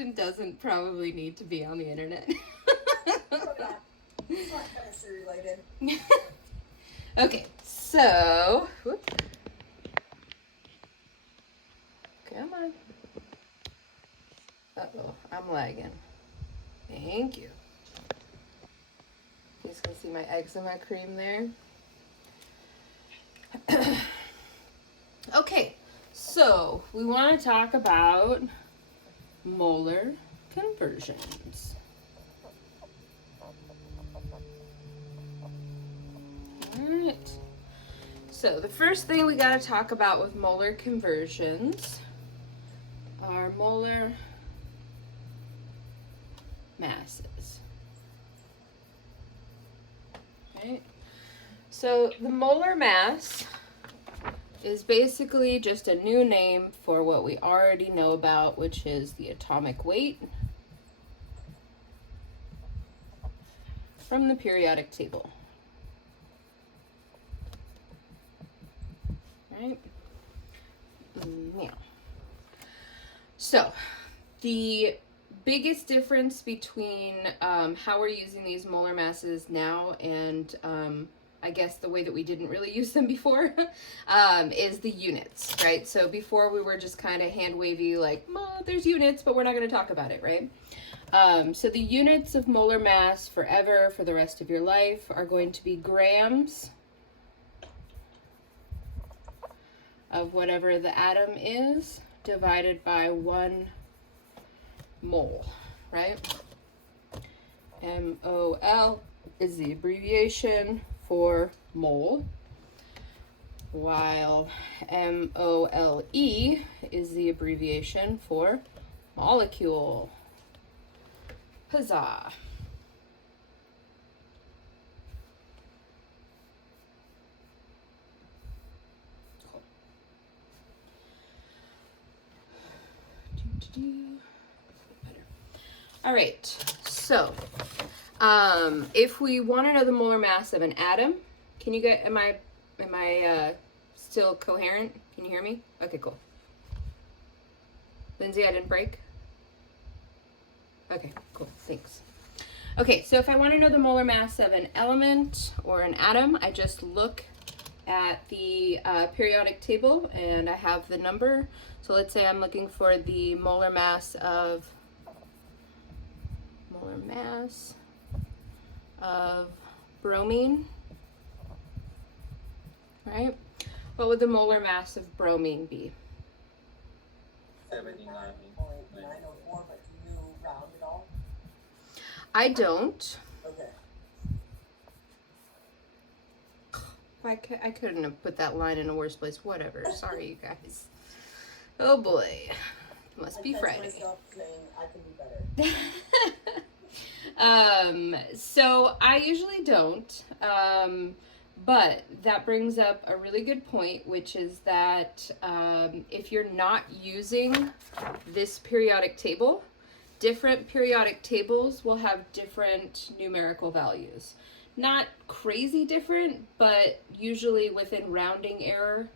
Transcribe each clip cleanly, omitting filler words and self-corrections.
question doesn't probably need to be on the internet. Oh, yeah. It's not chemistry related. Okay, so, whoop. Come on. Uh-oh, I'm lagging. Thank you. You guys can see my eczema cream there. Okay, so we want to talk about molar conversions. Alright, so the first thing we got to talk about with molar conversions are molar masses. Right? So the molar mass is basically just a new name for what we already know about, which is the atomic weight from the periodic table. Right? Now, so the biggest difference between how we're using these molar masses now and I guess the way that we didn't really use them before is the units, right? So before we were just kind of hand wavy, like, well, there's units, but we're not going to talk about it, right? So the units of molar mass forever, for the rest of your life, are going to be grams of whatever the atom is divided by 1 mole, right? MOL is the abbreviation for mole, while MOLE is the abbreviation for molecule. Huzzah! Cool. All right, so if we want to know the molar mass of an atom, can you get, am I still coherent? Can you hear me? Okay, cool. Lindsay, I didn't break? Okay, cool, thanks. Okay, so if I want to know the molar mass of an element or an atom, I just look at the periodic table and I have the number. So let's say I'm looking for the molar mass of bromine, right? What would the molar mass of bromine be? 79.904, but do you round it all? I don't. Okay. I couldn't have put that line in a worse place. Whatever. Sorry, you guys. Oh boy. Must be Friday. Myself saying I can do better. So I usually don't. But that brings up a really good point, which is that if you're not using this periodic table, different periodic tables will have different numerical values. Not crazy different, but usually within rounding error.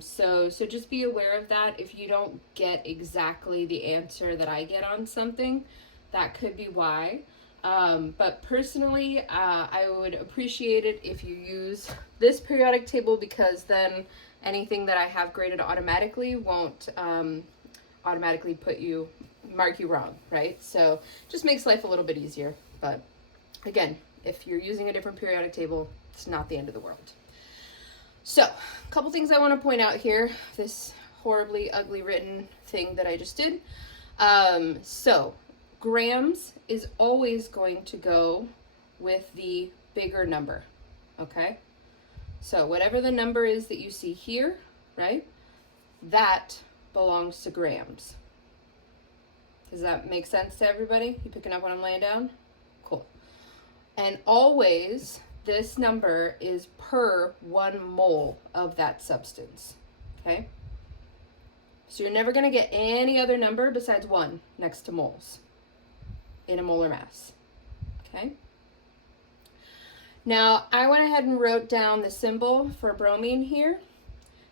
So just be aware of that. If you don't get exactly the answer that I get on something, that could be why. But personally, I would appreciate it if you use this periodic table, because then anything that I have graded automatically won't automatically mark you wrong, right? So just makes life a little bit easier. But again, if you're using a different periodic table, it's not the end of the world. So, a couple things I want to point out here, this horribly ugly written thing that I just did. So, grams is always going to go with the bigger number, okay? So, whatever the number is that you see here, right, that belongs to grams. Does that make sense to everybody? You picking up what I'm laying down? Cool. And always, this number is per 1 mole of that substance, okay? So you're never going to get any other number besides 1 next to moles in a molar mass, okay? Now, I went ahead and wrote down the symbol for bromine here.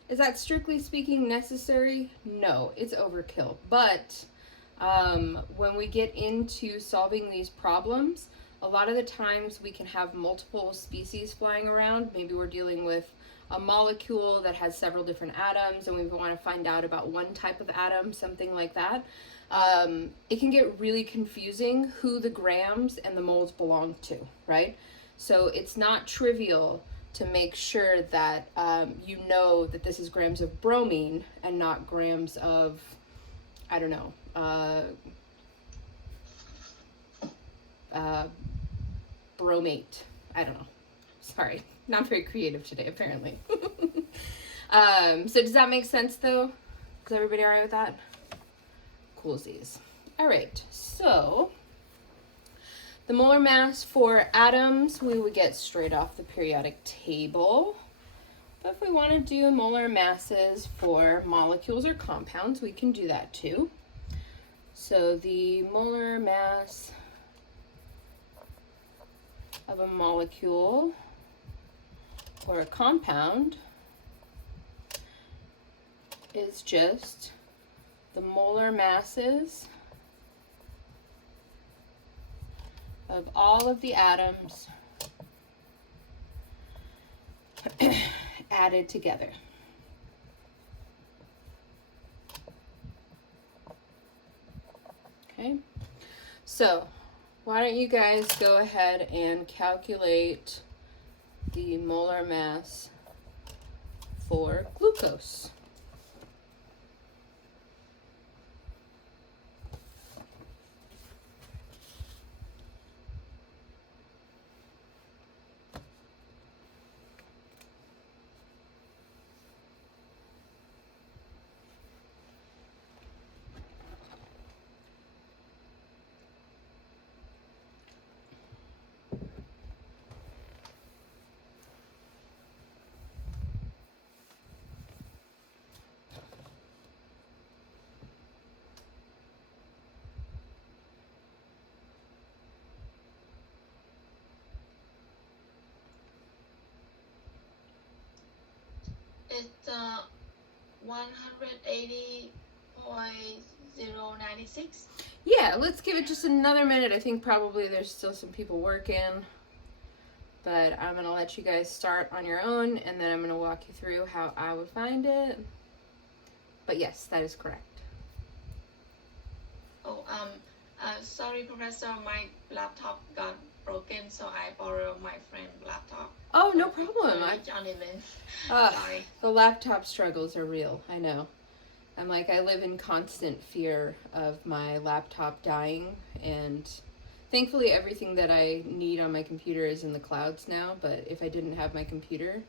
Is that strictly speaking necessary? No, it's overkill. But When we get into solving these problems, a lot of the times we can have multiple species flying around. Maybe we're dealing with a molecule that has several different atoms and we want to find out about one type of atom, something like that. It can get really confusing who the grams and the moles belong to, right? So it's not trivial to make sure that you know that this is grams of bromine and not grams of, I don't know, bromate. I don't know. Sorry, not very creative today, apparently. So does that make sense, though? Is everybody all right with that? Coolsies. All right, so the molar mass for atoms, we would get straight off the periodic table. But if we want to do molar masses for molecules or compounds, we can do that too. So the molar mass of a molecule or a compound is just the molar masses of all of the atoms added together. Okay, so why don't you guys go ahead and calculate the molar mass for glucose. It's 180.096. Yeah, let's give it just another minute. I think probably there's still some people working, but I'm going to let you guys start on your own, and then I'm going to walk you through how I would find it. But yes, that is correct. Oh, sorry, Professor, my laptop got broken, so I borrowed my friend's laptop. Oh, no problem. Johnny Lynn. Sorry. The laptop struggles are real, I know. I'm like, I live in constant fear of my laptop dying, and thankfully everything that I need on my computer is in the clouds now, but if I didn't have my computer,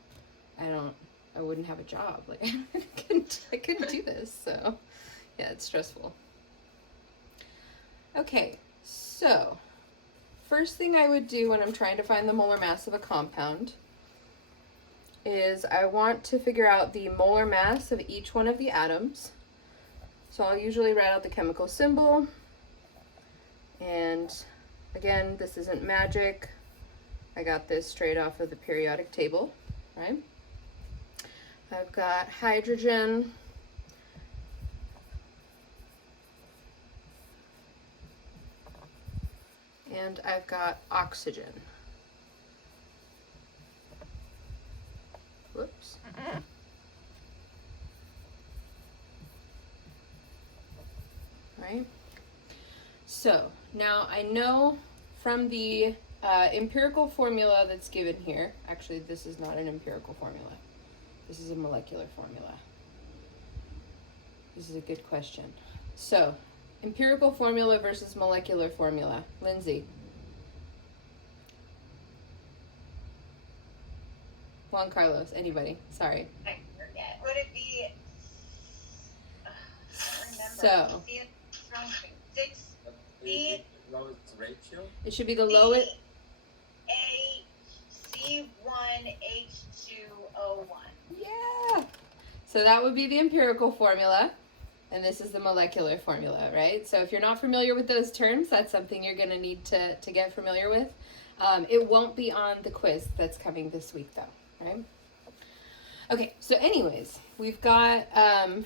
I wouldn't have a job. Like, I couldn't do this, so yeah, it's stressful. Okay, so first thing I would do when I'm trying to find the molar mass of a compound is I want to figure out the molar mass of each one of the atoms. So I'll usually write out the chemical symbol. And again, this isn't magic. I got this straight off of the periodic table, right? I've got hydrogen. And I've got oxygen. Whoops. Right? So, now I know from the empirical formula that's given here, actually this is not an empirical formula. This is a molecular formula. This is a good question. So, empirical formula versus molecular formula. Lindsay. Juan Carlos, anybody? Sorry. I forget. Would it be? I don't remember. So. The lowest ratio? It should be the lowest. C1H2O1. Yeah. So that would be the empirical formula. And this is the molecular formula, right? So if you're not familiar with those terms, that's something you're going to need to get familiar with. It won't be on the quiz that's coming this week, though, right? Okay, so anyways, we've got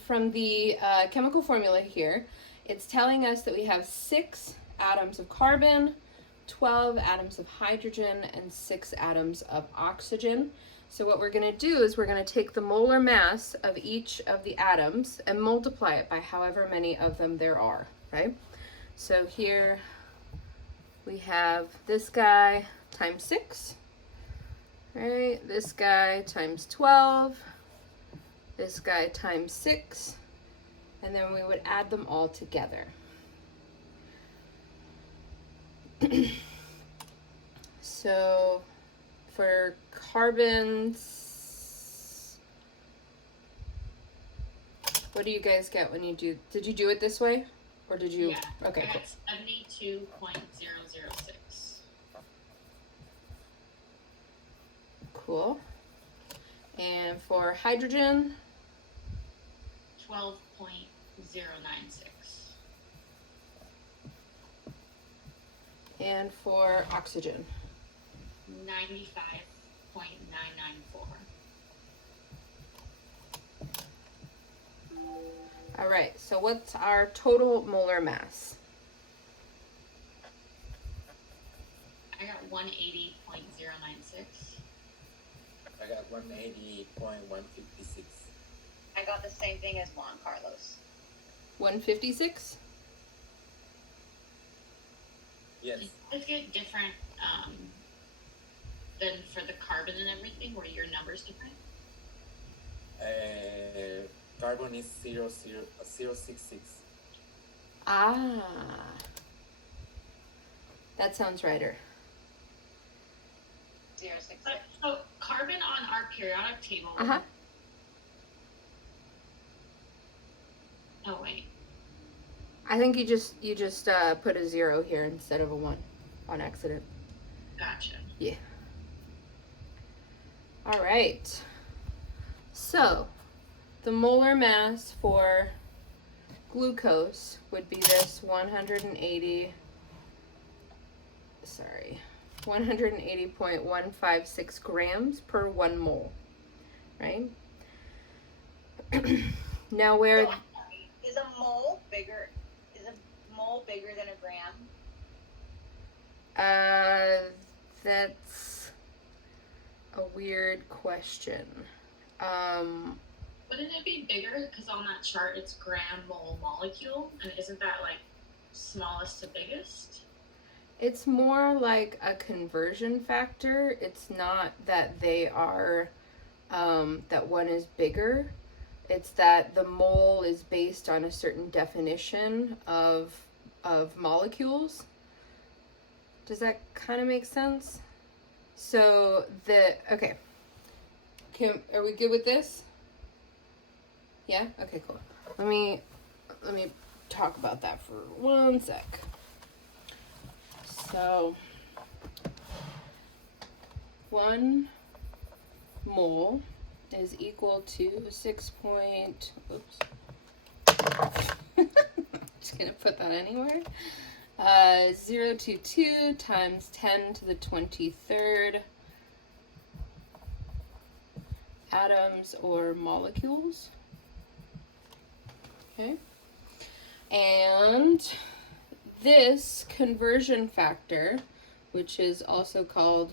from the chemical formula here, It's telling us that we have 6 atoms of carbon, 12 atoms of hydrogen, and 6 atoms of oxygen. So what we're going to do is we're going to take the molar mass of each of the atoms and multiply it by however many of them there are, right? So here we have this guy times 6, right? This guy times 12, this guy times 6, and then we would add them all together. So for carbons, what do you guys get when you do, did you do it this way? Or did you, Yeah, okay, I cool. got 72.006. Cool. And for hydrogen, 12.096. and for oxygen. 95.994. All right, so what's our total molar mass? I got 180.096. I got 180.156. I got the same thing as Juan Carlos. 156? Yes. Let's get different than for the carbon and everything. Were your numbers different? Carbon is 0.066. Ah. That sounds righter. 0.66. So carbon on our periodic table. Uh-huh. Oh wait. I think you just put a 0 here instead of a 1 on accident. Gotcha. Yeah. All right. So, the molar mass for glucose would be this 180.156 grams per 1 mole, right? Now where Is a mole bigger? Is a mole bigger than a gram? that's a weird question. Wouldn't it be bigger? Because on that chart it's gram, mole, molecule, and isn't that like smallest to biggest? It's more like a conversion factor. It's not that they are, that one is bigger. It's that the mole is based on a certain definition of molecules. Does that kind of make sense? So okay. Are we good with this? Yeah? Okay, cool. Let me talk about that for 1 sec. So 1 mole is equal to 6 point, oops. Just gonna put that anywhere. 022 times 10 to the 23rd atoms or molecules. Okay. And this conversion factor, which is also called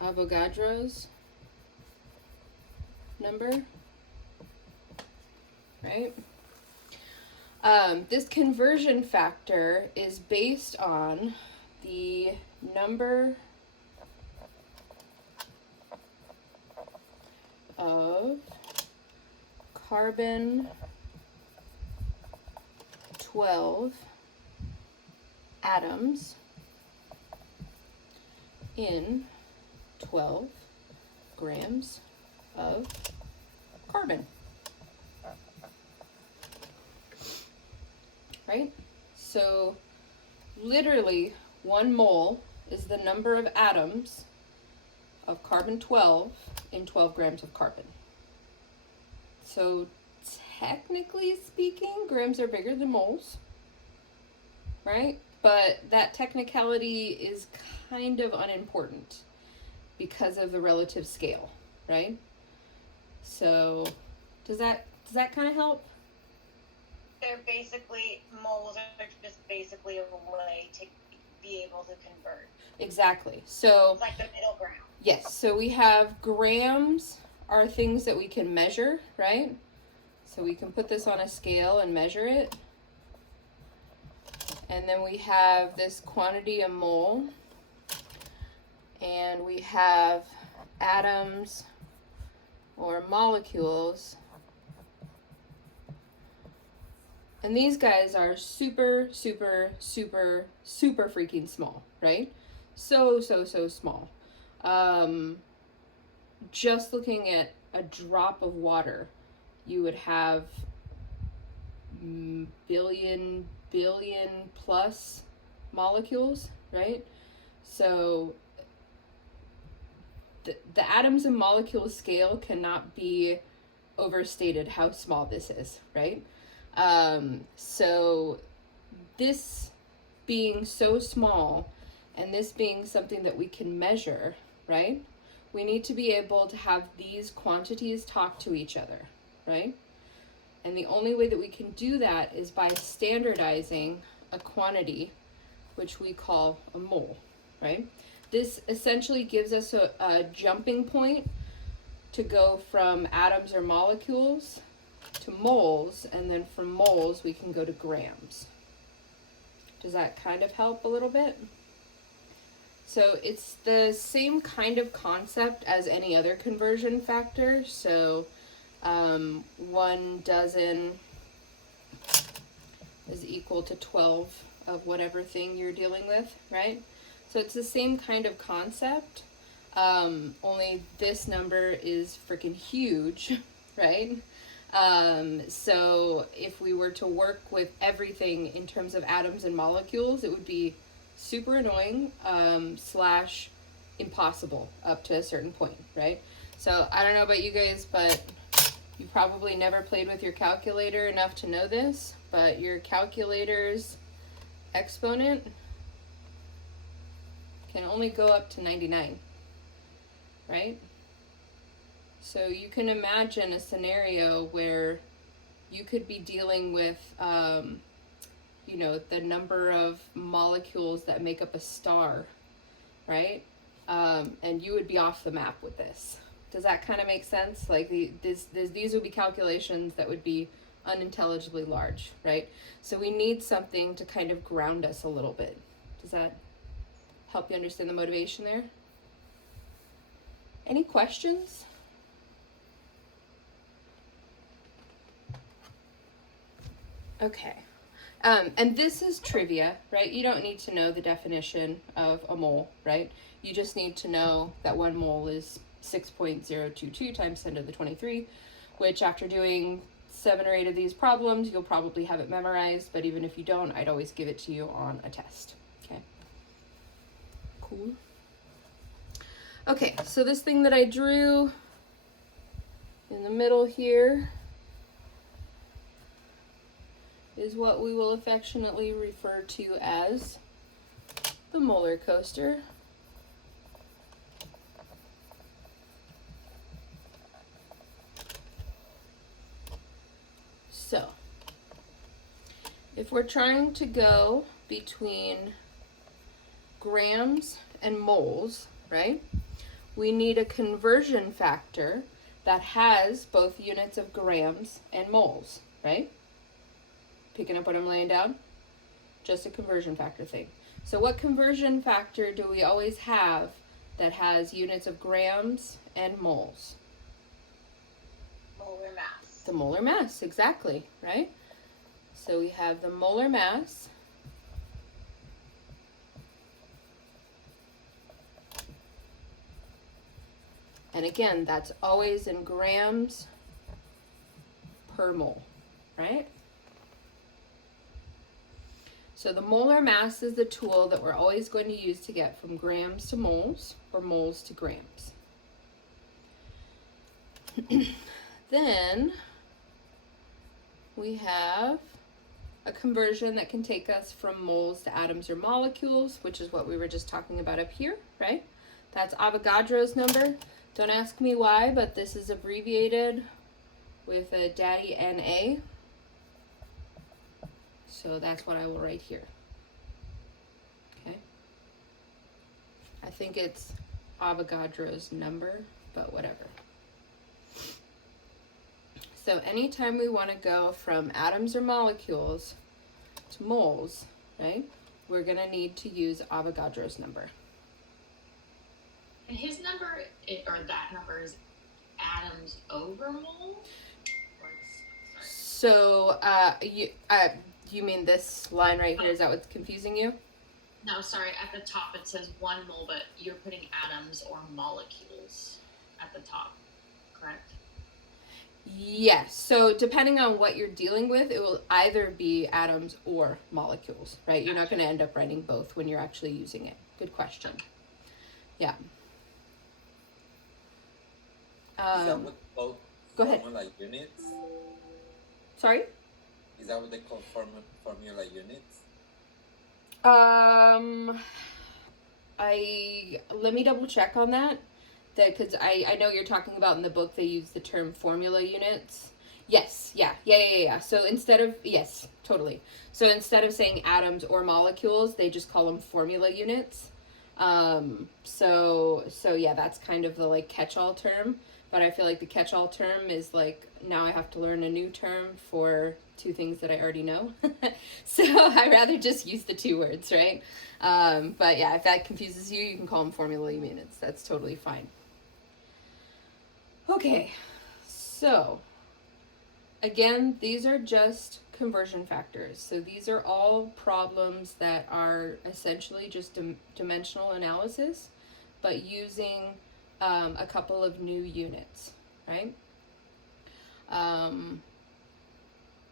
Avogadro's number, right? This conversion factor is based on the number of carbon 12 atoms in 12 grams of carbon. Right? So literally 1 mole is the number of atoms of carbon 12 in 12 grams of carbon. So technically speaking, grams are bigger than moles, right? But that technicality is kind of unimportant because of the relative scale, right? So does that kind of help? they're basically, moles are just basically a way to be able to convert. Exactly. So It's like the middle ground. yes, so we have grams are things that we can measure, right? So we can put this on a scale and measure it. And then we have this quantity, a mole. And we have atoms or molecules. And these guys are super, super, super, super freaking small, right? So small. Just looking at a drop of water, you would have billion plus molecules, right? So the atoms and molecules scale cannot be overstated how small this is, right? So this being so small and this being something that we can measure, right? We need to be able to have these quantities talk to each other, right? And the only way that we can do that is by standardizing a quantity, which we call a mole, right? This essentially gives us a jumping point to go from atoms or molecules to moles, and then from moles we can go to grams. Does that kind of help a little bit? So it's the same kind of concept as any other conversion factor. So 1 dozen is equal to 12 of whatever thing you're dealing with, right? So it's the same kind of concept, only this number is freaking huge, right? So if we were to work with everything in terms of atoms and molecules, it would be super annoying, / impossible up to a certain point, right? So I don't know about you guys, but you probably never played with your calculator enough to know this, but your calculator's exponent can only go up to 99, right? So you can imagine a scenario where you could be dealing with, you know, the number of molecules that make up a star, right? And you would be off the map with this. Does that kind of make sense? Like these would be calculations that would be unintelligibly large, right? So we need something to kind of ground us a little bit. Does that help you understand the motivation there? Any questions? Okay. And this is trivia, right? You don't need to know the definition of a mole, right? You just need to know that 1 mole is 6.022 times 10 to the 23, which after doing 7 or 8 of these problems, you'll probably have it memorized, but even if you don't, I'd always give it to you on a test, okay? Cool. Okay, so this thing that I drew in the middle here is what we will affectionately refer to as the molar coaster. So, if we're trying to go between grams and moles, right, we need a conversion factor that has both units of grams and moles, right? Picking up what I'm laying down? Just a conversion factor thing. So what conversion factor do we always have that has units of grams and moles? Molar mass. The molar mass, exactly, right? So we have the molar mass. And again, that's always in grams per mole, right? So the molar mass is the tool that we're always going to use to get from grams to moles or moles to grams. Then we have a conversion that can take us from moles to atoms or molecules, which is what we were just talking about up here, right? That's Avogadro's number. Don't ask me why, but this is abbreviated with a daddy NA. So that's what I will write here. Okay. I think it's Avogadro's number, but whatever. So anytime we want to go from atoms or molecules to moles, right, we're going to need to use Avogadro's number. And his number, or that number, is atoms over mole? Or it's, sorry. So you mean this line right here? Is that what's confusing you? No, sorry, at the top it says 1 mole, but you're putting atoms or molecules at the top, correct? Yes. So depending on what you're dealing with, it will either be atoms or molecules, right? You're not going to end up writing both when you're actually using it. Good question. Yeah. Is that what they call Go ahead. formula units? Sorry? Is that what they call formula units? Let me double check on that. Because I know you're talking about in the book they use the term formula units. Yes, yeah. So instead of, yes, totally. So instead of saying atoms or molecules, they just call them formula units. So yeah, that's kind of the like catch-all term. But I feel like the catch-all term is like, now I have to learn a new term for two things that I already know. So I'd rather just use the two words, right? But yeah, if that confuses you, you can call them formula units. That's totally fine. Okay, so again, these are just conversion factors. So these are all problems that are essentially just dimensional analysis, but using a couple of new units, right?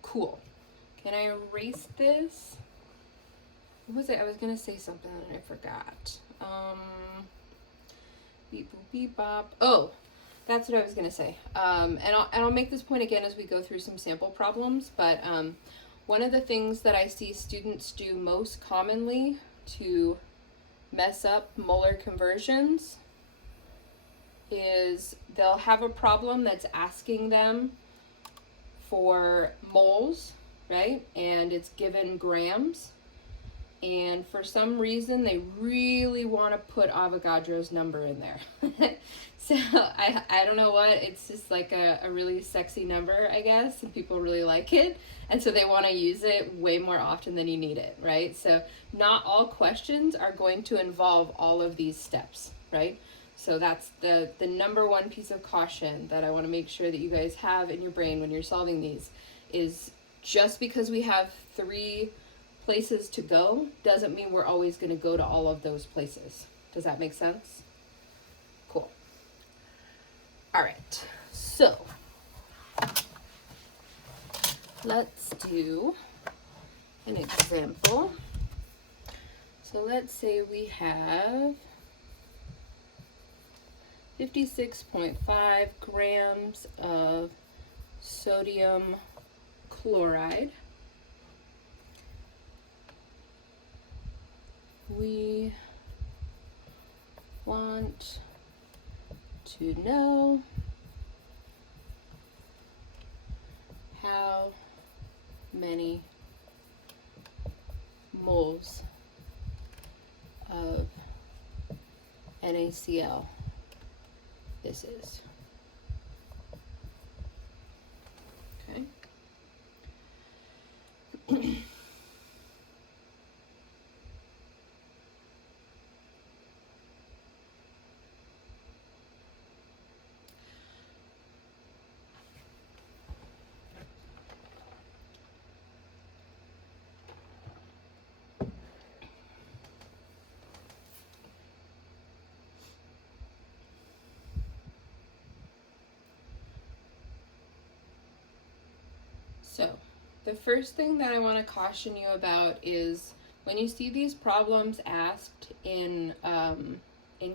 Cool. Can I erase this? What was it? I was gonna say something and I forgot. Beep boop beep bop. Oh, that's what I was gonna say. And I'll make this point again as we go through some sample problems. But one of the things that I see students do most commonly to mess up molar conversions is they'll have a problem that's asking them for moles, right? And it's given grams. And for some reason, they really want to put Avogadro's number in there. So I don't know what, it's just like a really sexy number, I guess, and people really like it. And so they want to use it way more often than you need it, right? So not all questions are going to involve all of these steps, right? So that's the number one piece of caution that I want to make sure that you guys have in your brain when you're solving these is just because we have 3 places to go doesn't mean we're always going to go to all of those places. Does that make sense? Cool. All right. So let's do an example. So let's say we have 56.5 grams of sodium chloride. We want to know how many moles of NaCl this is. Okay. So, the first thing that I want to caution you about is when you see these problems asked in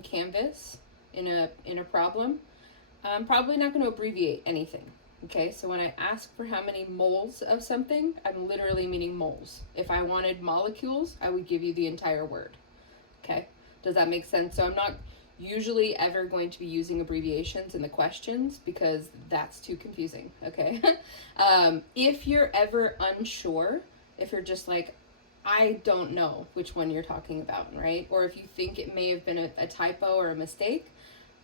Canvas in a problem, I'm probably not going to abbreviate anything. Okay, so when I ask for how many moles of something, I'm literally meaning moles. If I wanted molecules, I would give you the entire word. Okay, does that make sense? So I'm not usually ever going to be using abbreviations in the questions because that's too confusing, okay? If you're ever unsure if you're just like, I don't know which one you're talking about, right? Or if you think it may have been a typo or a mistake,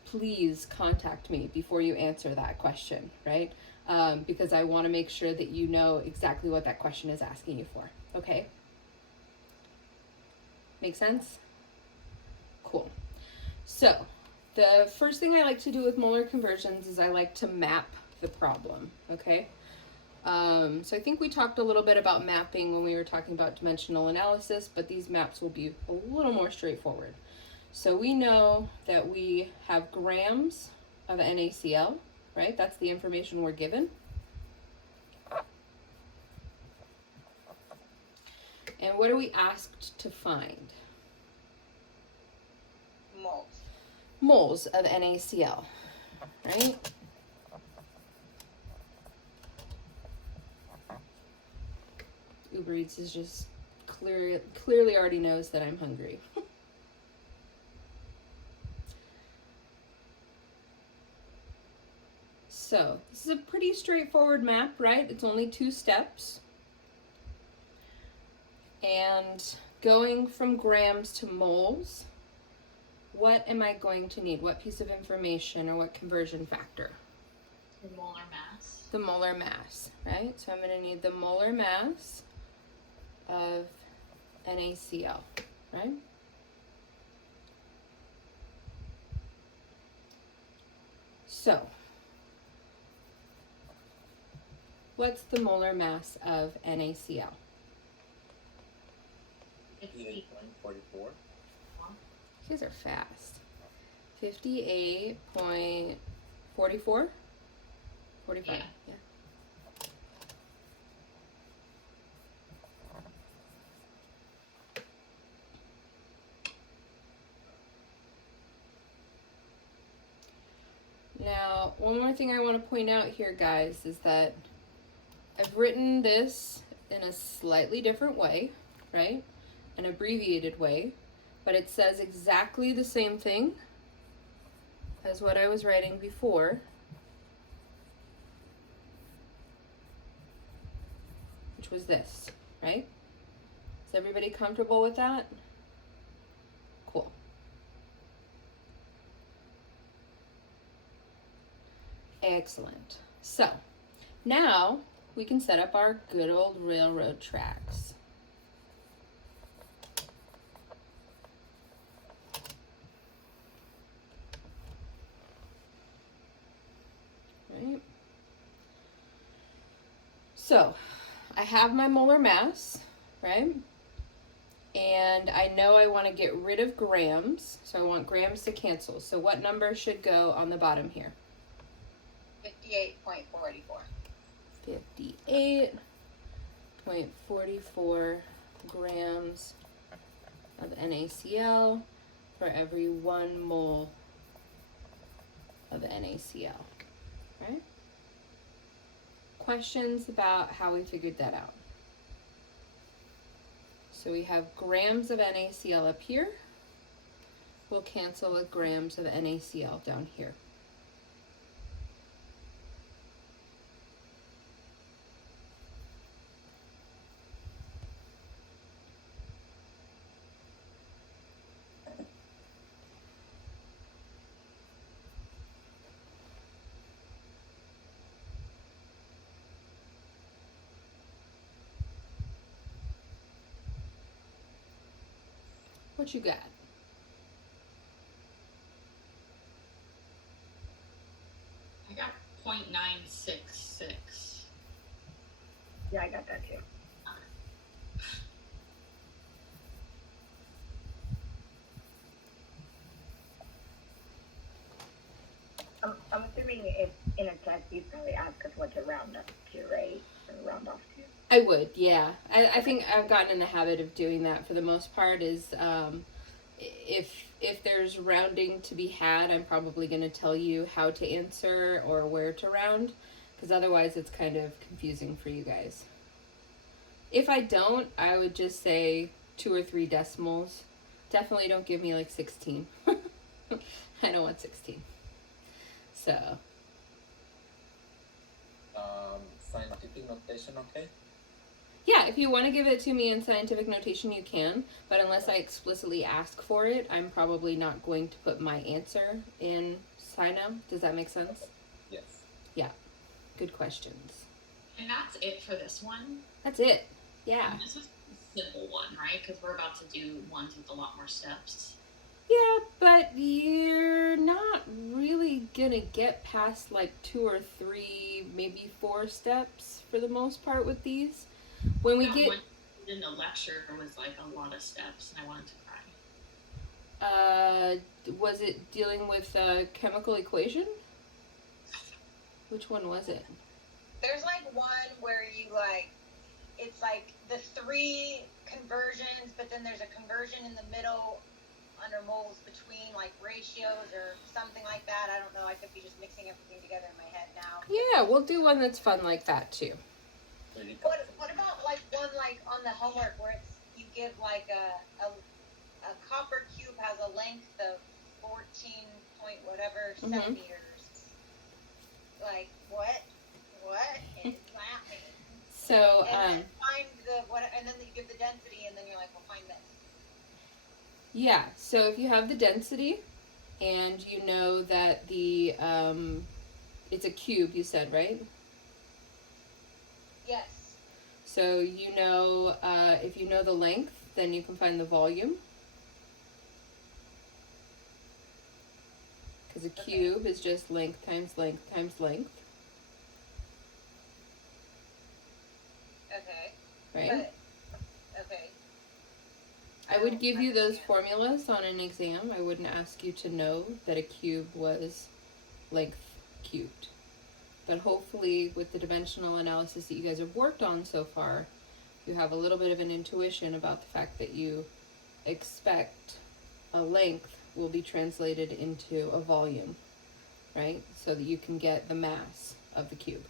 please contact me before you answer that question, right? Because I want to make sure that you know exactly what that question is asking you for, okay? Make sense? Cool. So, the first thing I like to do with molar conversions is I like to map the problem, okay? So I think we talked a little bit about mapping when we were talking about dimensional analysis, but these maps will be a little more straightforward. So we know that we have grams of NaCl, right? That's the information we're given. And what are we asked to find? Moles. Moles of NaCl, right? Uber Eats is just clearly already knows that I'm hungry. So, this is a pretty straightforward map, right? It's only 2 steps. And going from grams to moles, what am I going to need? What piece of information or what conversion factor? The molar mass. The molar mass, right? So I'm going to need the molar mass of NaCl, right? So, what's the molar mass of NaCl? 58.44. You guys are fast. 58.44? 45, Yeah. yeah. Now, one more thing I want to point out here, guys, is that I've written this in a slightly different way, right? An abbreviated way, but it says exactly the same thing as what I was writing before, which was this, right? Is everybody comfortable with that? Cool. Excellent. So, now we can set up our good old railroad tracks. Right? So, I have my molar mass, right? And I know I want to get rid of grams, so I want grams to cancel. So what number should go on the bottom here? 58.44. 58.44 grams of NaCl for every 1 mole of NaCl, right? Questions about how we figured that out? So we have grams of NaCl up here. We'll cancel with grams of NaCl down here. What you got? I got 0.966. Yeah, I got that too. I'm assuming if in a test you'd probably ask us what to round up to, right? Or round off to. I would, yeah. I think I've gotten in the habit of doing that for the most part is if there's rounding to be had, I'm probably going to tell you how to answer or where to round, because otherwise it's kind of confusing for you guys. If I don't, I would just say 2 or 3 decimals. Definitely don't give me like 16. I don't want 16. So. Scientific notation, okay? Yeah, if you want to give it to me in scientific notation, you can, but unless I explicitly ask for it, I'm probably not going to put my answer in Sino. Does that make sense? Yes. Yeah, good questions. And that's it for this one. That's it. Yeah. And this is a simple one, right? Because we're about to do ones with a lot more steps. Yeah, but you're not really gonna get past like 2 or 3, maybe 4 steps for the most part with these. When we That get one in the lecture was like a lot of steps, and I wanted to cry. was it dealing with a chemical equation? Which one was it? There's like one where you like, it's like the 3 conversions, but then there's a conversion in the middle under moles between like ratios or something like that. I don't know. I could be just mixing everything together in my head now. Yeah, we'll do one that's fun like that too. What about like one like on the homework where it's you give like a copper cube has a length of 14 point whatever centimeters. Like what? What is that mean? So And then find the what, and then you give the density, and then you're like, well, find this. yeah, so if you have the density and you know that the it's a cube, you said, right? Yes. So you know, if you know the length, then you can find the volume. Because a cube is just length times length times length. Okay. Right? But, okay. I would give you those formulas on an exam. I wouldn't ask you to know that a cube was length cubed. But hopefully with the dimensional analysis that you guys have worked on so far, you have a little bit of an intuition about the fact that you expect a length will be translated into a volume, right? So that you can get the mass of the cube.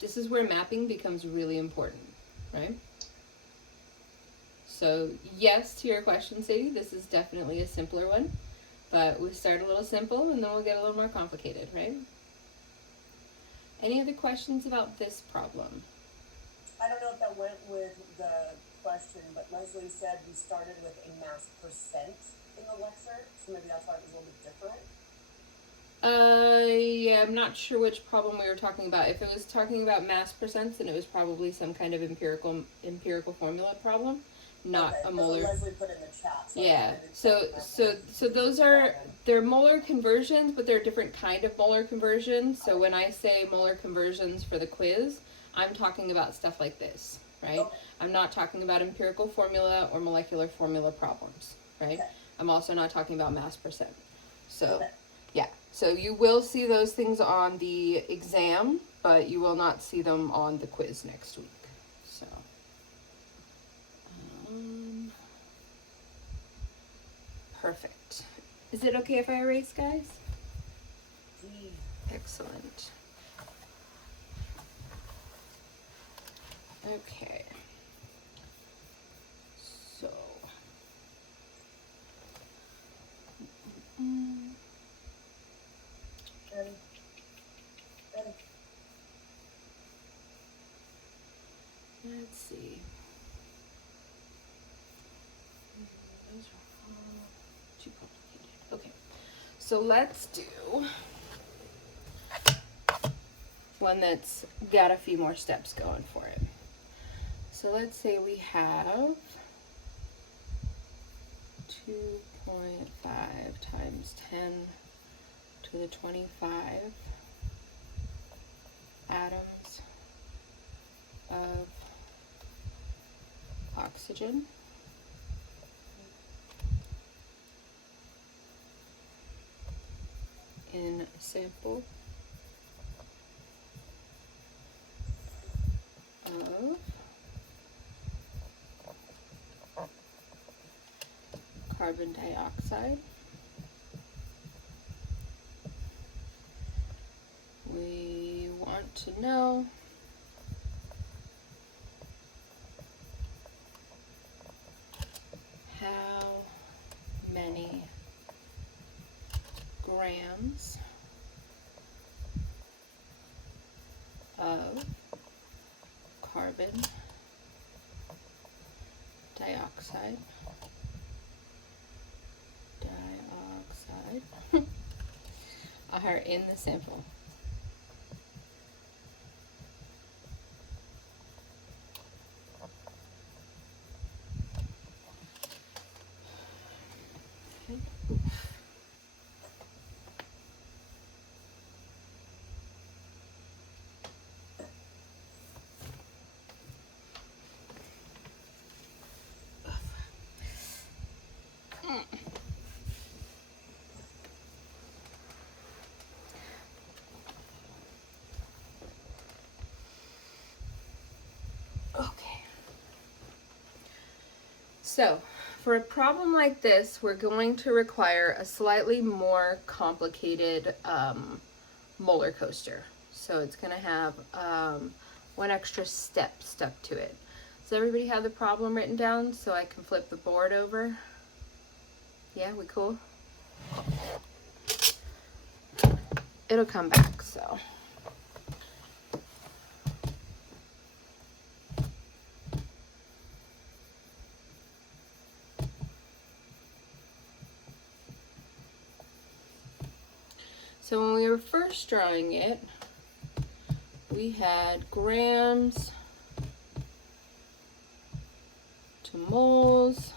This is where mapping becomes really important, right? So yes, to your question, Sadie, this is definitely a simpler one. But we start a little simple and then we'll get a little more complicated, right? Any other questions about this problem? I don't know if that went with the question, but Leslie said we started with a mass percent in the lecture, so maybe that's why it was a little bit different. Yeah, I'm not sure which problem we were talking about. If it was talking about mass percents, then it was probably some kind of empirical formula problem, not Okay, a molar. Leslie put in the chat. So Yeah. So those are, they're molar conversions, but they're a different kind of molar conversions. So when I say molar conversions for the quiz, I'm talking about stuff like this, right? Okay. I'm not talking about empirical formula or molecular formula problems, right? Okay. I'm also not talking about mass percent. So, Okay. yeah. So you will see those things on the exam, but you will not see them on the quiz next week. So, perfect. Is it okay if I erase, guys? Excellent. Okay. So. Ready? Let's see. Those are all too complicated. Okay. So let's do one that's got a few more steps going for it. So let's say we have 2.5 times 10 to the 25 atoms of oxygen. In a sample of carbon dioxide. We want to know how many grams of carbon dioxide are in the sample. Okay. So, for a problem like this, we're going to require a slightly more complicated molar coaster. So it's going to have one extra step stuck to it. Does everybody have the problem written down so I can flip the board over? Yeah, we cool? It'll come back, so. So when we were first drawing it, we had grams to moles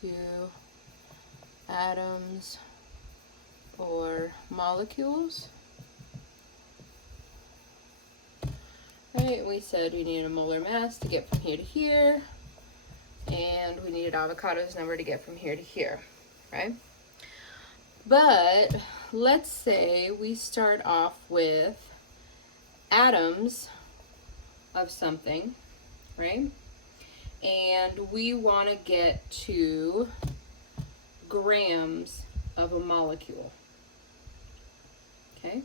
to atoms or molecules. Right, we said we needed a molar mass to get from here to here, and we needed avocado's number to get from here to here, right? But let's say we start off with atoms of something, right? And we want to get to grams of a molecule, okay?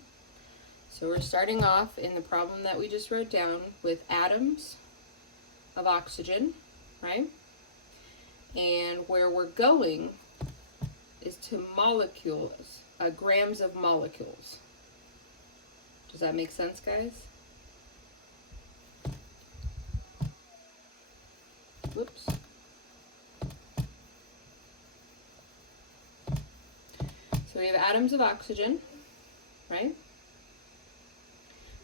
So we're starting off in the problem that we just wrote down with atoms of oxygen, right? And where we're going is to molecules, grams of molecules. Does that make sense, guys? Whoops. So we have atoms of oxygen, right?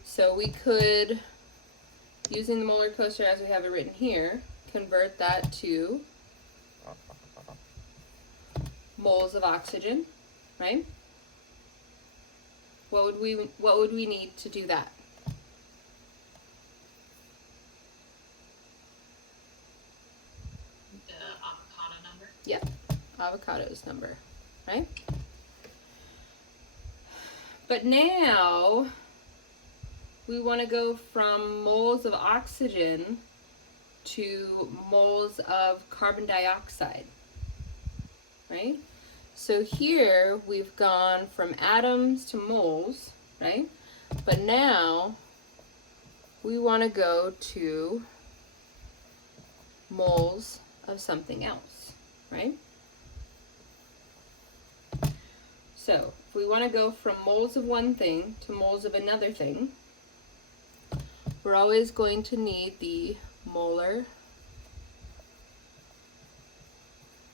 So we could, using the molar coaster as we have it written here, convert that to moles of oxygen, right? What would we need to do that? The avocado number. Yeah, avocado's number, right? But now we want to go from moles of oxygen to moles of carbon dioxide, right? So here we've gone from atoms to moles, right? But now we want to go to moles of something else, right? So if we want to go from moles of one thing to moles of another thing, we're always going to need the molar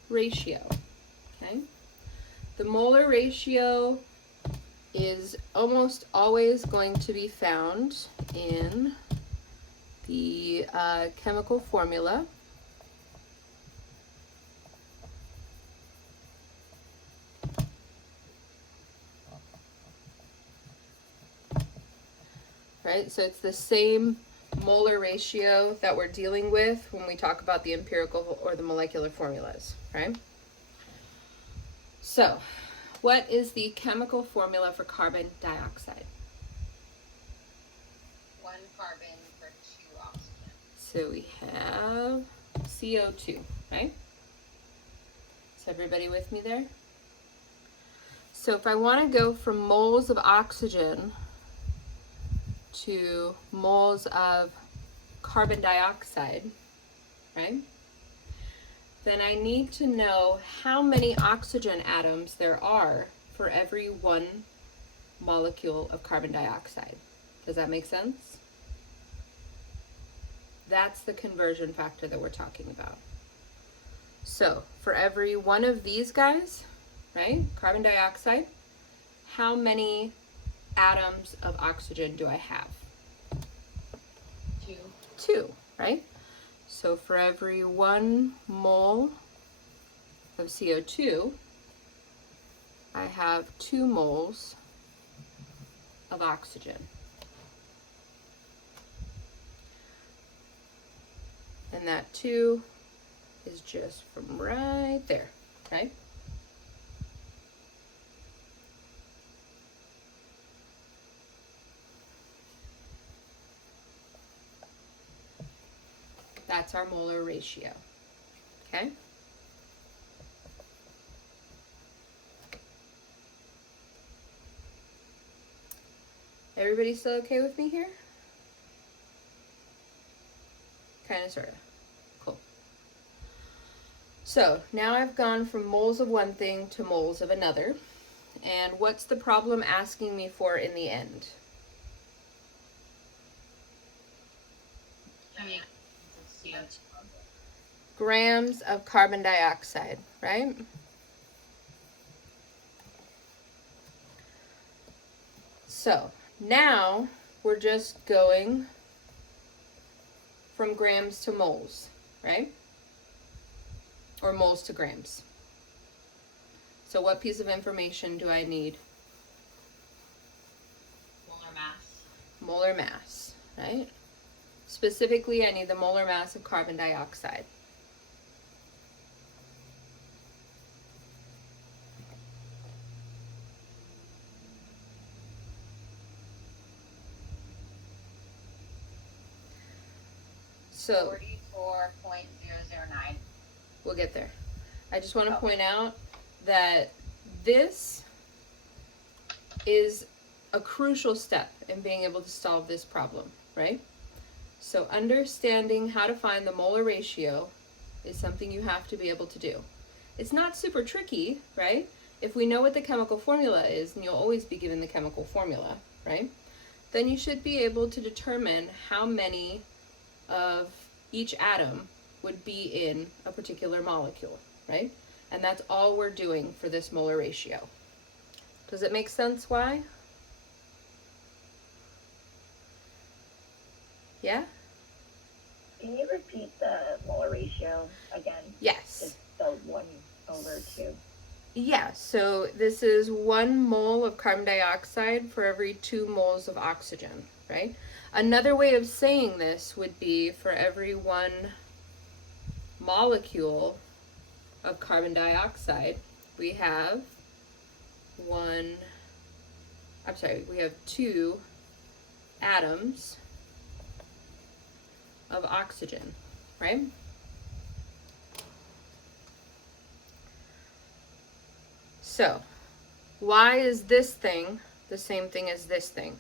ratio, okay? The molar ratio is almost always going to be found in the chemical formula. Right, so it's the same molar ratio that we're dealing with when we talk about the empirical or the molecular formulas, right? So, what is the chemical formula for carbon dioxide? 1 carbon for 2 oxygen. So we have CO2, right? Is everybody with me there? So if I want to go from moles of oxygen to moles of carbon dioxide, right? Then I need to know how many oxygen atoms there are for every 1 molecule of carbon dioxide. Does that make sense? That's the conversion factor that we're talking about. So for every 1 of these guys, right, carbon dioxide, how many atoms of oxygen do I have? 2. 2, right? So for every 1 mole of CO2, I have 2 moles of oxygen. And that 2 is just from right there, right? That's our molar ratio, okay? Everybody still okay with me here? Kind of, sort of. Cool. So now I've gone from moles of one thing to moles of another. And what's the problem asking me for in the end? CO2. Grams of carbon dioxide, right? So now we're just going from grams to moles, right? Or moles to grams. So what piece of information do I need? Molar mass. Molar mass, right? Specifically, I need the molar mass of carbon dioxide. So 44.009. we'll get there. I just want to point out that this is a crucial step in being able to solve this problem, right? So understanding how to find the molar ratio is something you have to be able to do. It's not super tricky, right? If we know what the chemical formula is, and you'll always be given the chemical formula, right? Then you should be able to determine how many of each atom would be in a particular molecule, right? And that's all we're doing for this molar ratio. Does it make sense why? Yeah? Can you repeat the molar ratio again? Yes. Just the 1/2. Yeah, so this is 1 mole of carbon dioxide for every 2 moles of oxygen, right? Another way of saying this would be for every 1 molecule of carbon dioxide, we have 2 atoms of oxygen, right? So, why is this thing the same thing as this thing?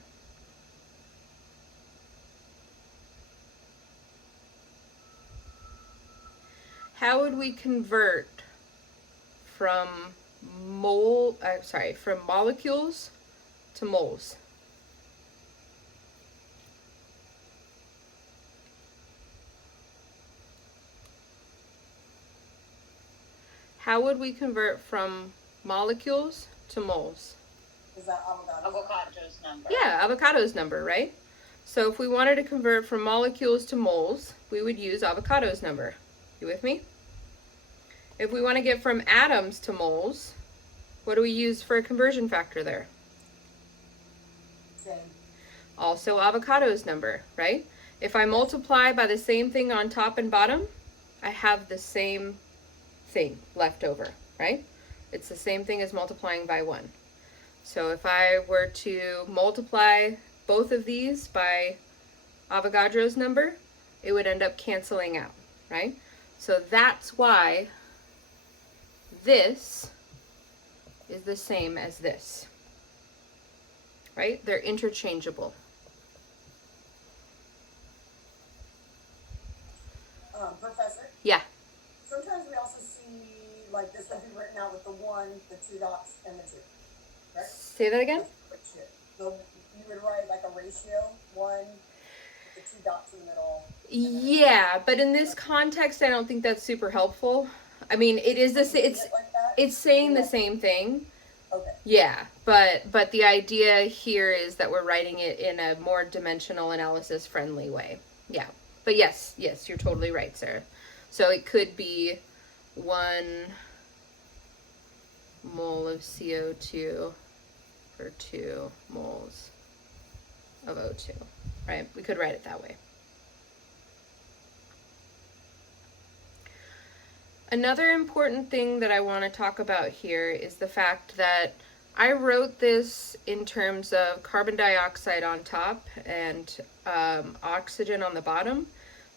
How would we convert from from molecules to moles? How would we convert from molecules to moles? Is that avocado? Avocado's number. Yeah, avocado's number, right? So if we wanted to convert from molecules to moles, we would use avocado's number. You with me? If we want to get from atoms to moles, what do we use for a conversion factor there? Same. Also avocado's number, right? If I multiply by the same thing on top and bottom, I have the same thing left over, right? It's the same thing as multiplying by 1. So if I were to multiply both of these by Avogadro's number, it would end up canceling out, right? So that's why this is the same as this, right? They're interchangeable. Professor? Yeah. Sometimes we also see, like, this would be written out with the 1, the 2 dots, and the 2. correct? Say that again? Ratio. So you would write like a ratio, 1 with the 2 dots in the middle. Yeah, but in this context, I don't think that's super helpful. I mean, it is this. It's Like that? it's saying the same thing. Okay. Yeah, but the idea here is that we're writing it in a more dimensional analysis friendly way. Yeah. But yes, you're totally right, Sarah. So it could be 1 mole of CO2 for 2 moles of O2, right? We could write it that way. Another important thing that I want to talk about here is the fact that I wrote this in terms of carbon dioxide on top and oxygen on the bottom,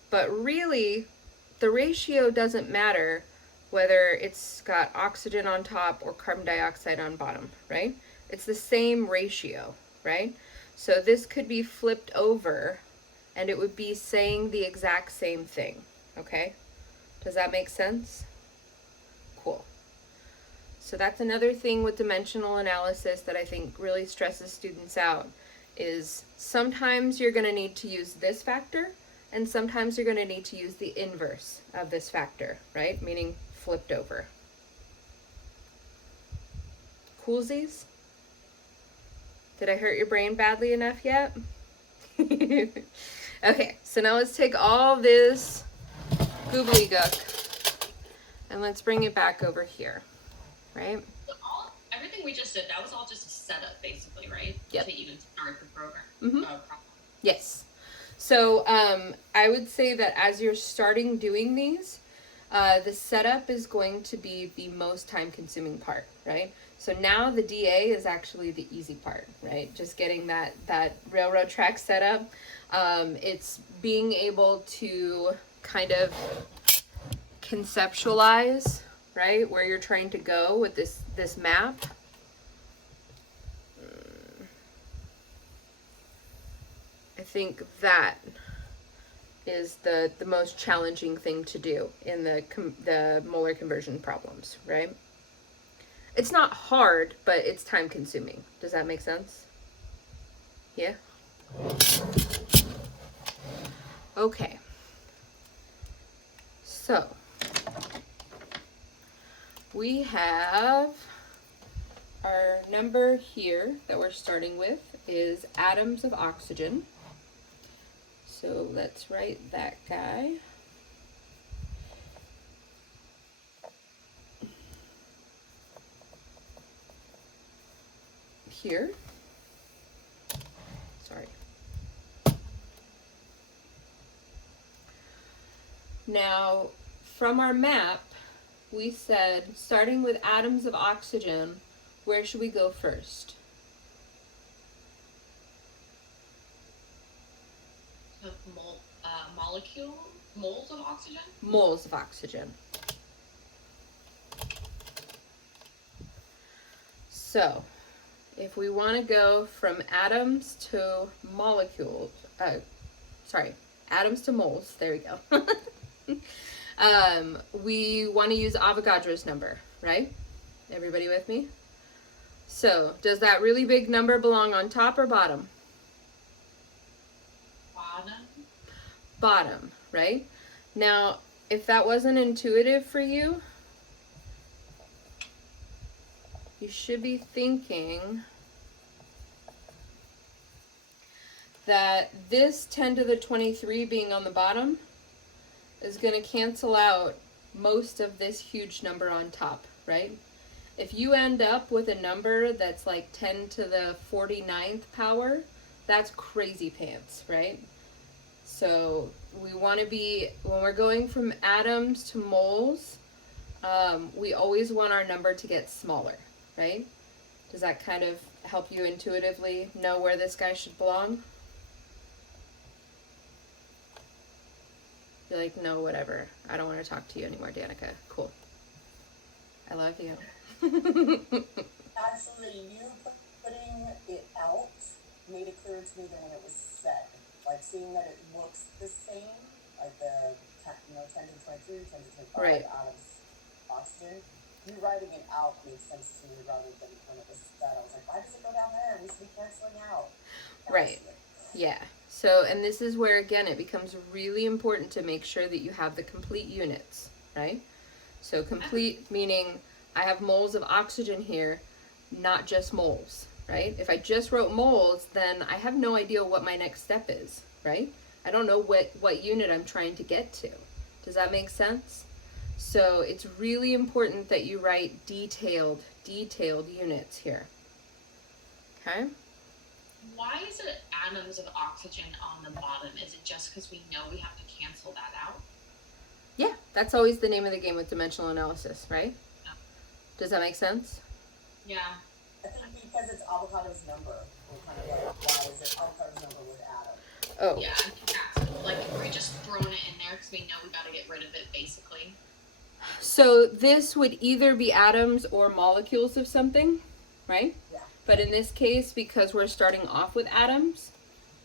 but really the ratio doesn't matter whether it's got oxygen on top or carbon dioxide on bottom, right? It's the same ratio, right? So this could be flipped over and it would be saying the exact same thing, okay? Does that make sense? Cool. So that's another thing with dimensional analysis that I think really stresses students out is sometimes you're going to need to use this factor and sometimes you're going to need to use the inverse of this factor, right? Meaning flipped over. Coolsies? Did I hurt your brain badly enough yet? Okay, so now let's take all this gobbledygook and let's bring it back over here, right? So everything we just did, that was all just a setup, basically, right? Yep. To even start the program. Mm-hmm. Yes. So I would say that as you're starting doing these, the setup is going to be the most time-consuming part, right? So now the DA is actually the easy part, right? Just getting that railroad track set up. It's being able to kind of conceptualize, right, where you're trying to go with this map. I think that is the most challenging thing to do in the molar conversion problems, right? It's not hard, but it's time consuming. Does that make sense? Yeah? Okay. So, we have our number here that we're starting with is atoms of oxygen. So let's write that guy. Here. Sorry. Now, from our map, we said, starting with atoms of oxygen, where should we go first? So moles of oxygen? Moles of oxygen. So, if we want to go from atoms to molecules, atoms to moles, there we go. We want to use Avogadro's number, right? Everybody with me? So, does that really big number belong on top or bottom? Bottom, right? Now, if that wasn't intuitive for you, you should be thinking that this 10 to the 23 being on the bottom is going to cancel out most of this huge number on top, right? If you end up with a number that's like 10 to the 49th power, that's crazy pants, right? So we want to be, when we're going from atoms to moles, we always want our number to get smaller, right? Does that kind of help you intuitively know where this guy should belong? You're like, no, whatever. I don't want to talk to you anymore, Danica. Cool. I love you. Actually, you putting it out made it clearer to me than when it was said. Like seeing that it looks the same, like the 10 to 23, 10 to 25 Right. out of oxygen. you writing it out makes sense to me rather than when it was said. I was like, why does it go down there? We should be canceling out. Right. Yeah. So, and this is where, again, it becomes really important to make sure that you have the complete units, right? So complete meaning I have moles of oxygen here, not just moles, right? If I just wrote moles, then I have no idea what my next step is, right? I don't know what unit I'm trying to get to. Does that make sense? So it's really important that you write detailed units here. Okay? Why is it atoms of oxygen on the bottom? Is it just because we know we have to cancel that out? Yeah, that's always the name of the game with dimensional analysis, right? Yeah. Does that make sense? Yeah. I think because it's avocado's number, we're kind of like, why is it avocado's number with Adam? Oh. Yeah, I think that's like we're just throwing it in there because we know we got to get rid of it, basically. So this would either be atoms or molecules of something, right? Yeah. But in this case, because we're starting off with atoms,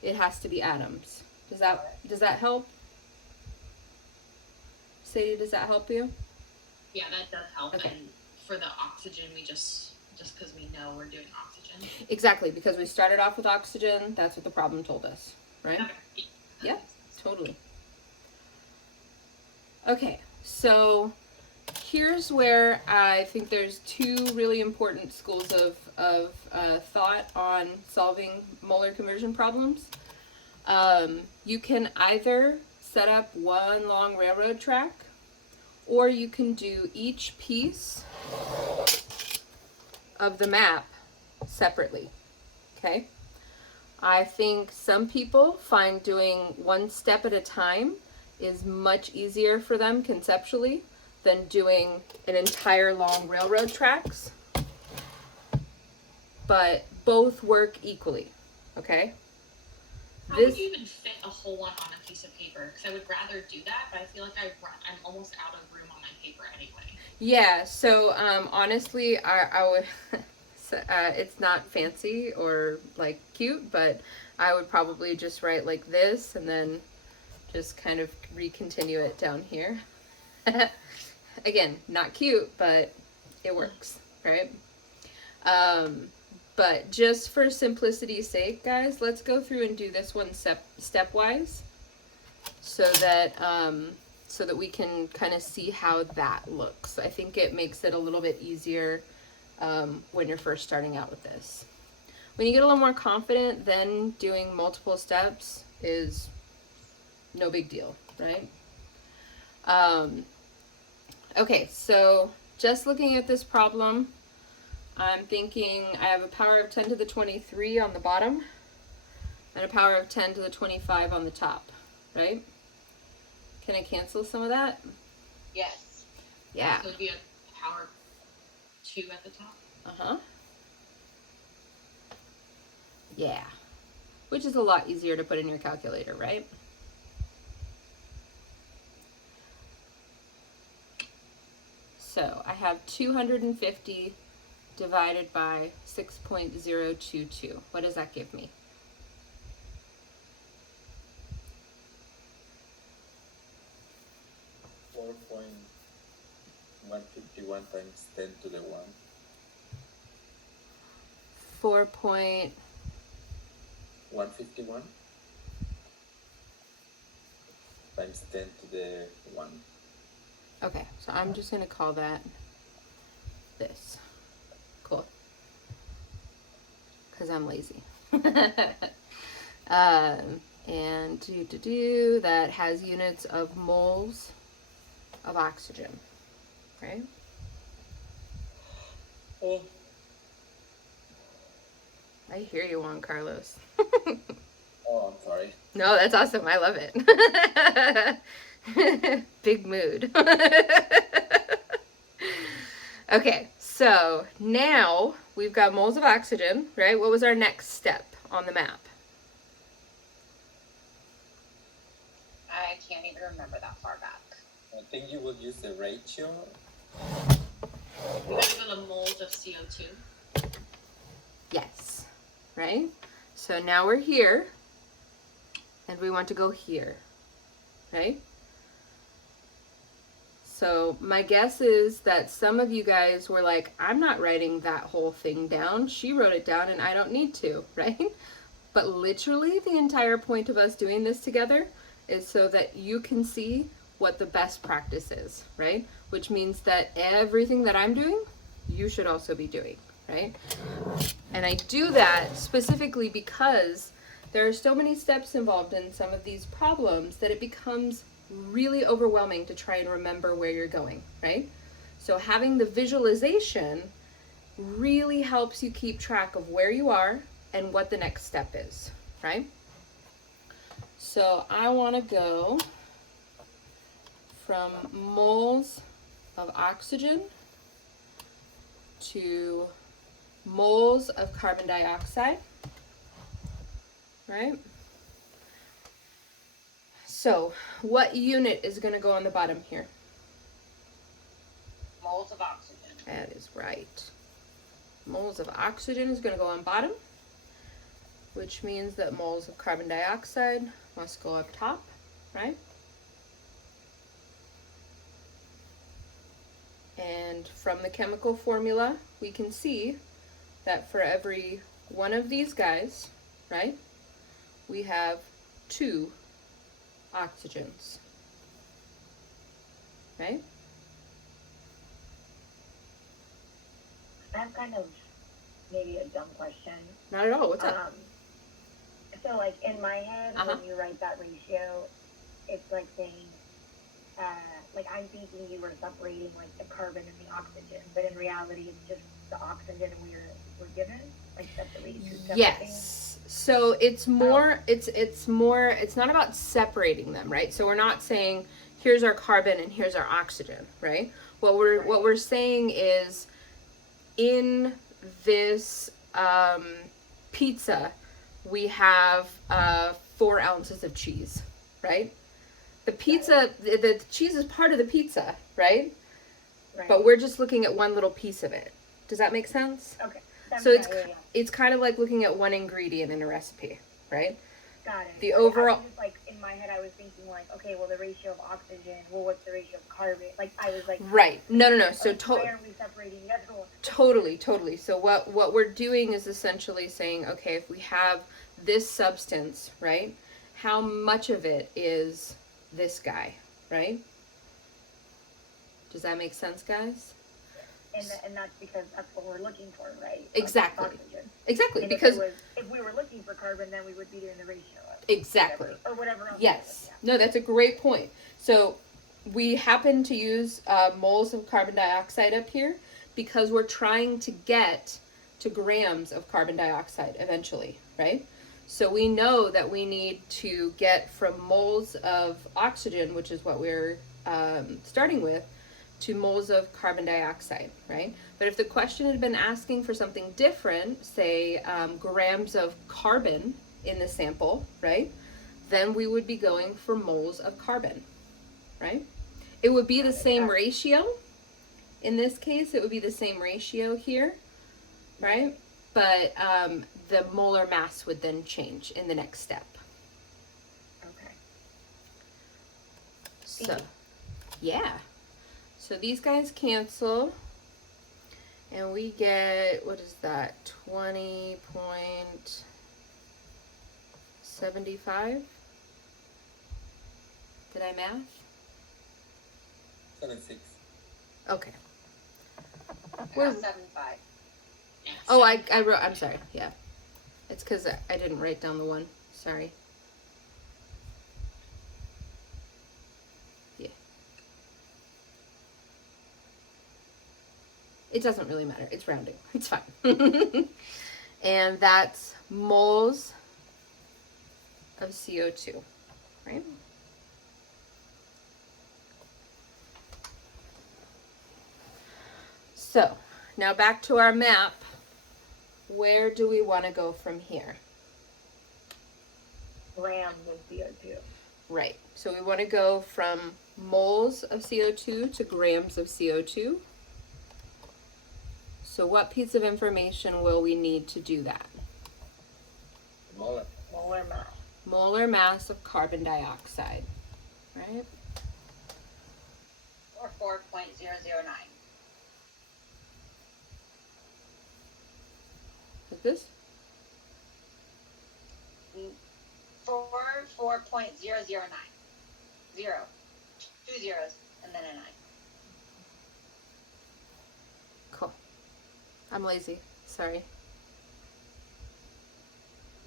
it has to be atoms. Does that help? Sadie, does that help you? Yeah, that does help. Okay. And for the oxygen, we just because we know we're doing oxygen. Exactly, because we started off with oxygen. That's what the problem told us, right? Okay. Yeah, totally. Okay, so here's where I think there's two really important schools of thought on solving molar conversion problems. You can either set up one long railroad track, or you can do each piece of the map separately, okay? I think some people find doing one step at a time is much easier for them conceptually than doing an entire long railroad tracks, but both work equally, okay? How would you even fit a whole one on a piece of paper? Because I would rather do that, but I feel like I'm almost out of room on my paper anyway. Yeah, so honestly, I would, it's not fancy or like cute, but I would probably just write like this and then just kind of recontinue it down here. Again, not cute, but it works, right? But just for simplicity's sake, guys, let's go through and do this one stepwise so that we can kind of see how that looks. I think it makes it a little bit easier when you're first starting out with this. When you get a little more confident, then doing multiple steps is no big deal, right? Okay, so just looking at this problem, I'm thinking I have a power of 10 to the 23 on the bottom and a power of 10 to the 25 on the top, right? Can I cancel some of that? Yes. Yeah. So it'd be a power 2 at the top. Uh-huh. Yeah. Which is a lot easier to put in your calculator, right? So I have 250 divided by 6.022. What does that give me? $4.151 times 10 to the 1. 4.151 times 10 to the 1. Okay, so I'm just going to call that this. Cool. Because I'm lazy. And that has units of moles of oxygen, right? Oh. I hear you, Juan Carlos. Oh, I'm sorry. No, that's awesome. I love it. Big mood. Okay, so now we've got moles of oxygen, right? What was our next step on the map? I can't even remember that far back. I think you will use the ratio. We gotta go to moles of CO2. Yes, right? So now we're here, and we want to go here, right? So my guess is that some of you guys were like, I'm not writing that whole thing down. She wrote it down and I don't need to, right? But literally the entire point of us doing this together is so that you can see what the best practice is, right? Which means that everything that I'm doing, you should also be doing, right? And I do that specifically because there are so many steps involved in some of these problems that it becomes really overwhelming to try and remember where you're going, right? So having the visualization really helps you keep track of where you are and what the next step is, right? So I want to go from moles of oxygen to moles of carbon dioxide, right? So what unit is going to go on the bottom here? Moles of oxygen. That is right. Moles of oxygen is going to go on bottom, which means that moles of carbon dioxide must go up top, right? And from the chemical formula, we can see that for every one of these guys, right, we have 2 oxygens, right? I have kind of maybe a dumb question. Not at all. What's up? So like in my head, Uh-huh. when you write that ratio, it's like saying, like I'm thinking you were separating like the carbon and the oxygen, but in reality, it's just the oxygen we're given, like separating two separate things. Yes. So it's more, it's not about separating them, right? So we're not saying here's our carbon and here's our oxygen, right? What we're saying is in this pizza, we have 4 ounces of cheese, right? The pizza, the cheese is part of the pizza, right? Right. But we're just looking at one little piece of it. Does that make sense? Okay. So it's kind of like looking at one ingredient in a recipe, right? Got it. The Okay, overall- I was just, like in my head, I was thinking like, okay, well the ratio of oxygen, well what's the ratio of carbon? Like I was like, Right. No. So like, why are we separating the other one? Totally. So what we're doing is essentially saying, okay, if we have this substance, right, how much of it is this guy, right? Does that make sense, guys? And that's because that's what we're looking for, right? Like, Exactly. oxygen. Exactly, And because if we were looking for carbon, then we would be doing the ratio of exactly. whatever else. Yes. Yeah. No, that's a great point. So we happen to use moles of carbon dioxide up here because we're trying to get to grams of carbon dioxide eventually, right? So we know that we need to get from moles of oxygen, which is what we're starting with, to moles of carbon dioxide, right? But if the question had been asking for something different, say grams of carbon in the sample, right? Then we would be going for moles of carbon, right? It would be the same ratio. In this case, it would be the same ratio here, right? But the molar mass would then change in the next step. Okay. So, yeah. So these guys cancel, and we get, what is that, 20.75? Did I math? 76. Okay. I We're- got 7.5. Yeah, Oh, I wrote, I'm sorry, yeah. It's because I didn't write down the 1, sorry. Yeah. It doesn't really matter, it's rounding, it's fine. And that's moles of CO2, right? So, now back to our map. Where do we want to go from here? Grams of CO2. Right. So we want to go from moles of CO2 to grams of CO2. So what piece of information will we need to do that? Molar. Molar mass. Molar mass of carbon dioxide, right? or 4.009? Like this? 4.009. 0. 2 zeros and then a 9. Cool. I'm lazy. Sorry.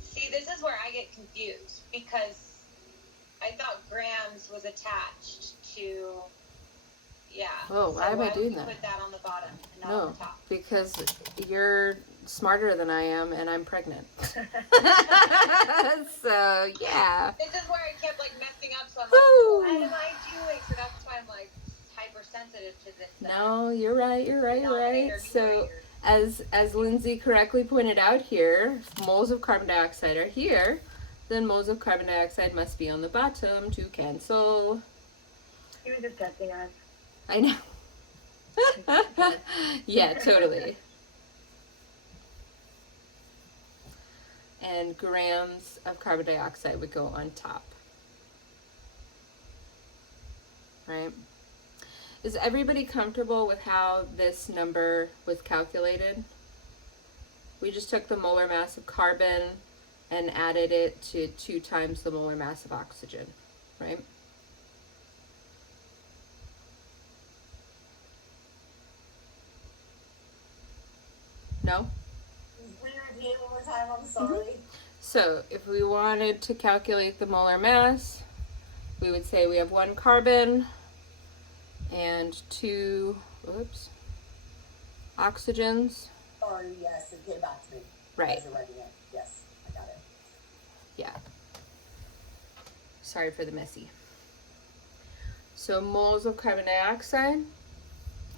See, this is where I get confused because I thought grams was attached to, yeah. Oh, why am I doing would you that? put that on the bottom and not No, on the top? because you're smarter than I am and I'm pregnant. So, yeah. This is where I kept like messing up, so I'm Woo. like, what am I doing? So that's why I'm like hypersensitive to this. No, you're right. Denominator, So, numerator. as Lindsay correctly pointed out here, if moles of carbon dioxide are here, then moles of carbon dioxide must be on the bottom to cancel. He was just testing us. I know. Yeah, totally. And grams of carbon dioxide would go on top. Right? Is everybody comfortable with how this number was calculated? We just took the molar mass of carbon and added it to 2 times the molar mass of oxygen, right? No? Will you repeat it one more time? I'm sorry. So if we wanted to calculate the molar mass, we would say we have 1 carbon and 2, oxygens. Sorry, yes, it came back to me. Right. As you're writing it. Yes, I got it. Yeah. Sorry for the messy. So moles of carbon dioxide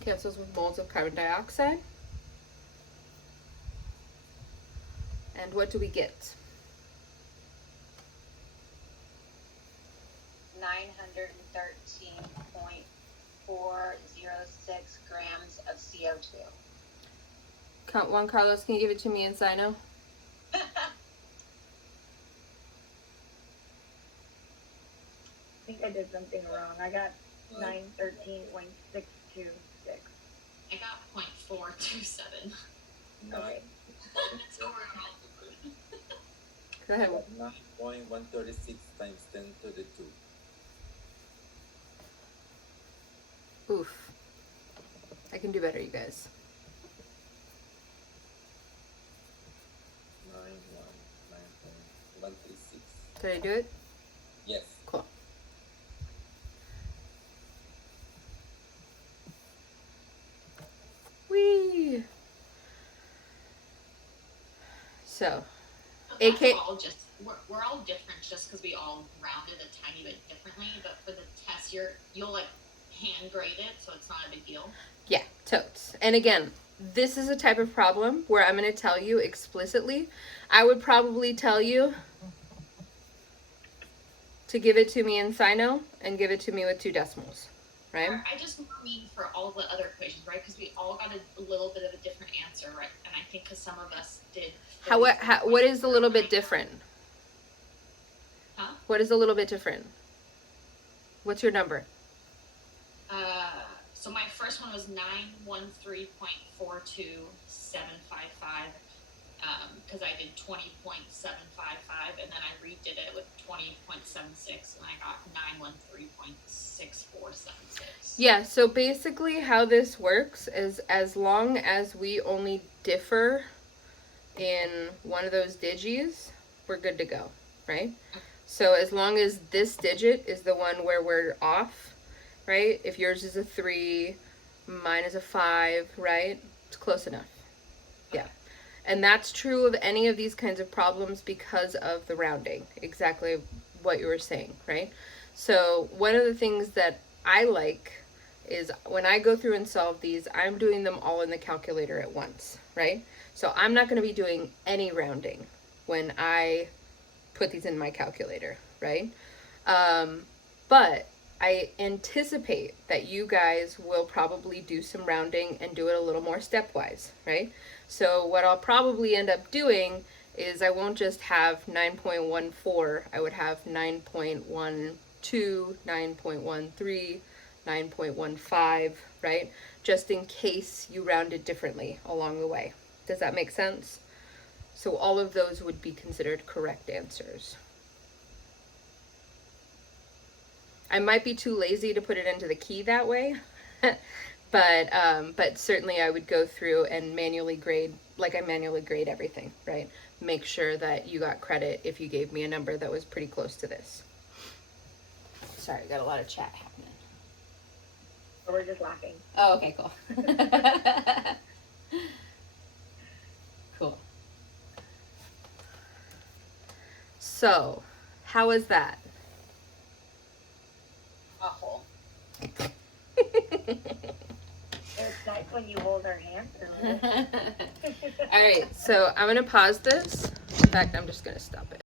cancels with moles of carbon dioxide. And what do we get? 913.406 grams of CO2. Count 1, Carlos, can you give it to me in Sino? I think I did something wrong. I got 913.626. I got 0.427. Okay. So we're all good. Go ahead. 9.136 times 10 to the 2. Oof. I can do better, you guys. 9.136. Did I do it? Yes. Cool. Whee! So, That's AK all just we're all different just because we all rounded a tiny bit differently. But for the test, you'll like hand grade it, so it's not a big deal. yeah, totes. And again, this is a type of problem where I'm going to tell you explicitly. I would probably tell you to give it to me in Sino and give it to me with 2 decimals, right? I just mean for all the other equations, right? Because we all got a little bit of a different answer, right? And I think because some of us did. What is a little bit different? Huh? What is a little bit different? What's your number? So my first one was 913.42755, because I did 20.755, and then I redid it with 20.76, and I got 913.6476. Yeah, so basically how this works is as long as we only differ in one of those digits, we're good to go, right? So as long as this digit is the one where we're off, right? If yours is a 3, mine is a 5, right? It's close enough. Yeah. And that's true of any of these kinds of problems because of the rounding. Exactly what you were saying, right? So one of the things that I like is when I go through and solve these, I'm doing them all in the calculator at once, right? So I'm not going to be doing any rounding when I put these in my calculator, right? But I anticipate that you guys will probably do some rounding and do it a little more stepwise, right? So what I'll probably end up doing is I won't just have 9.14, I would have 9.12, 9.13, 9.15, right? Just in case you rounded differently along the way. Does that make sense? So all of those would be considered correct answers. I might be too lazy to put it into the key that way, but certainly I would go through and manually grade, like I manually grade everything, right? Make sure that you got credit if you gave me a number that was pretty close to this. Sorry, got a lot of chat happening. We're just laughing. Oh, okay, cool. Cool. So, how was that? Awful. It's nice when you hold our hands through it. All right, so I'm going to pause this. In fact, I'm just going to stop it.